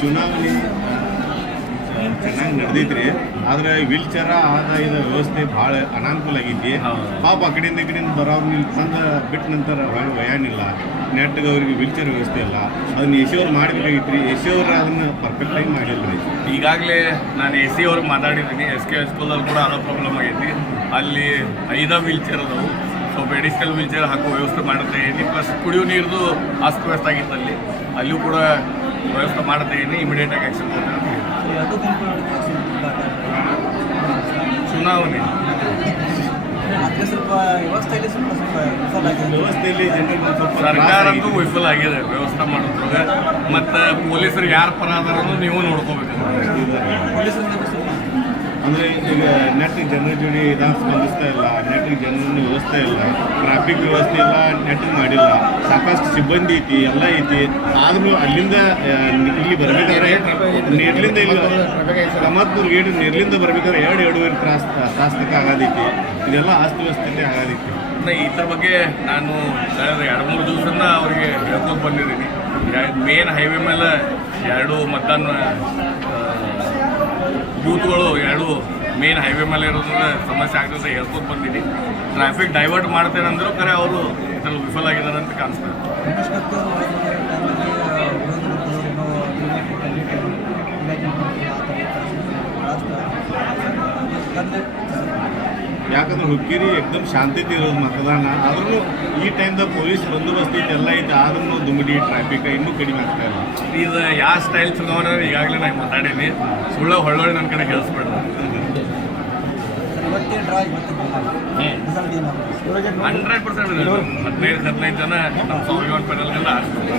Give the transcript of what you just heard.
ಚುನಾವಣೆ ಚೆನ್ನಾಗಿ ನಡೆದೈತ್ರಿ. ಆದ್ರೆ ವೀಲ್ ಚೇರ ಆದಾಯದ ವ್ಯವಸ್ಥೆ ಭಾಳ ಅನಾನುಕೂಲ ಆಗೈತಿ. ಪಾಪ ಆ ಕಡೆಯಿಂದ ಈ ಕಡೆಯಿಂದ ಬರೋರು ಇಲ್ಲಿ ತಂದ ಬಿಟ್ಟ ನಂತರ ವಯಾನಿಲ್ಲ, ನೆಟ್ಗೆ ಅವ್ರಿಗೆ ವೀಲ್ ಚೇರ್ ವ್ಯವಸ್ಥೆ ಇಲ್ಲ. ಅದನ್ನ ಎ ಸಿ ಅವ್ರು ಮಾಡಬೇಕಾಗಿತ್ತು ರೀ. ಎ ಸಿ ಅವ್ರು ಅದನ್ನು ಪರ್ಫೆಕ್ಟಾಗಿ ಮಾಡಿಲ್ಲ ರೀ. ಈಗಾಗಲೇ ನಾನು ಎ ಸಿ ಅವ್ರಿಗೆ ಮಾತಾಡಿದ್ದೀನಿ. SK ಸ್ಕೂಲಲ್ಲಿ ಕೂಡ ಅನ್ನೋ ಪ್ರಾಬ್ಲಮ್ ಆಗೈತಿ. ಅಲ್ಲಿ 5 ವೀಲ್ ಚೇರ್ ಅದಾವು. ಸ್ವಲ್ಪ ಎಡಿಷನಲ್ ವೀಲ್ ಚೇರ್ ಹಾಕೋ ವ್ಯವಸ್ಥೆ ಮಾಡುತ್ತೆ ಇದ್ದೀನಿ. ಪ್ಲಸ್ ಕುಡಿಯೋ ನೀರ್ದು ಅಸ್ತವ್ಯಸ್ತ ಆಗಿತ್ತು ಅಲ್ಲಿಯೂ ಕೂಡ ವ್ಯವಸ್ಥೆ ಮಾಡ್ತಾ ಇದ್ದೀನಿ. ಇಮಿಡಿಯೇಟಾಗಿ ಆ್ಯಕ್ಷನ್ ಕೊಡ್ತೀನಿ. ಚುನಾವಣೆ ವ್ಯವಸ್ಥೆಯಲ್ಲಿ ಜನರಿಗೆ ಸ್ವಲ್ಪ ಸರ್ಕಾರ ಅಂತೂ ವಿಫಲ ಆಗಿದೆ ವ್ಯವಸ್ಥೆ ಮಾಡೋದ್ರಾಗ. ಮತ್ತು ಪೊಲೀಸರು ಯಾರು ಪರ ಅದಾರನ್ನು ನೀವು ನೋಡ್ಕೋಬೇಕು. ಅಂದರೆ ಈಗ ನೆಟ್ಟಿಗೆ ಜನರ ಜೋಡಿ ಇದಾಗ ಸ್ಪಂದಿಸ್ತಾ ಇಲ್ಲ, ನೆಟ್ಟಿಗೆ ಜನರ ವ್ಯವಸ್ಥೆ ಇಲ್ಲ, ಟ್ರಾಫಿಕ್ ವ್ಯವಸ್ಥೆ ಇಲ್ಲ, ನೆಟ್ಟಿಗೆ ಮಾಡಿಲ್ಲ. ಸಾಕಷ್ಟು ಸಿಬ್ಬಂದಿ ಐತಿ, ಎಲ್ಲ ಐತಿ. ಆದರೂ ಅಲ್ಲಿಂದ ಇಲ್ಲಿ ಬರ್ಬೇಕಾದ್ರೆ ನಿರ್ಲಿಂದ ಇಲ್ಲಿ ಕಮತ್ನೂರು ಗೇಟ್ ನಿರ್ಲಿಂದ ಬರ್ಬೇಕಾದ್ರೆ 2-2.5 ತಾಸು ತನಕ ಆಗೋದೈತಿ. ಇದೆಲ್ಲ ಅಸ್ತವ್ಯಸ್ತತೆ ಆಗೋದೈತಿ. ಇದ್ರ ಬಗ್ಗೆ ನಾನು 2-3 ದಿವಸದಿಂದ ಅವರಿಗೆ ಹೇಳ್ಕೊಂಡು ಬಂದಿದ್ದೀನಿ. ಮೇನ್ ಹೈವೇ ಮೇಲೆ 2 ಮತದಾನ ಬೂತ್ಗಳು 2 ಮೇನ್ ಹೈವೇ ಮೇಲೆ ಇರೋದ್ರಿಂದ ಸಮಸ್ಯೆ ಆಗ್ತದೆ ಹೇಳ್ಕೊಂಡು ಬಂದಿದ್ದೀನಿ. ಟ್ರಾಫಿಕ್ ಡೈವರ್ಟ್ ಮಾಡ್ತೇನೆ ಅಂದರೂ ಕರೆ ಅವರು ಇದ್ರಲ್ಲಿ ವಿಫಲ ಆಗಿದ್ದಾರೆ ಅಂತ ಕಾಣಿಸ್ತಾರೆ. ಯಾಕಂದ್ರೆ ಹುಕ್ಕೇರಿ ಏಕದಮ್ ಶಾಂತತೆ ಇರೋದು ಮತದಾನ. ಆದ್ರೂ ಈ ಟೈಮ್ದಾಗ ಪೊಲೀಸ್ ಬಂದೋಬಸ್ತ್ ಐತೆ, ಎಲ್ಲ ಐತೆ. ಆದ್ರೂ ದುಮ್ಮಿಡಿ ಟ್ರಾಫಿಕ್ ಇನ್ನೂ ಕಡಿಮೆ ಆಗ್ತಾ ಇಲ್ಲ. ಇದು ಯಾವ ಸ್ಟೈಲ್ ಚುನಾವಣೆ ಈಗಾಗಲೇ ನಾನು ಮಾತಾಡೀನಿ. ಸುಳ್ಳ ಹೊಳ್ಳೊಳ್ಳಿ ನನ್ನ ಕಡೆ ಹೇಳಿಸ್ಬೇಡ. 100% 15 ಜನ ನಮ್ಮ ಸ್ವಾಭಿಮಾನ ಪ್ಯಾನಲ್ಗೆಲ್ಲ ಆಡ್ತಾರೆ.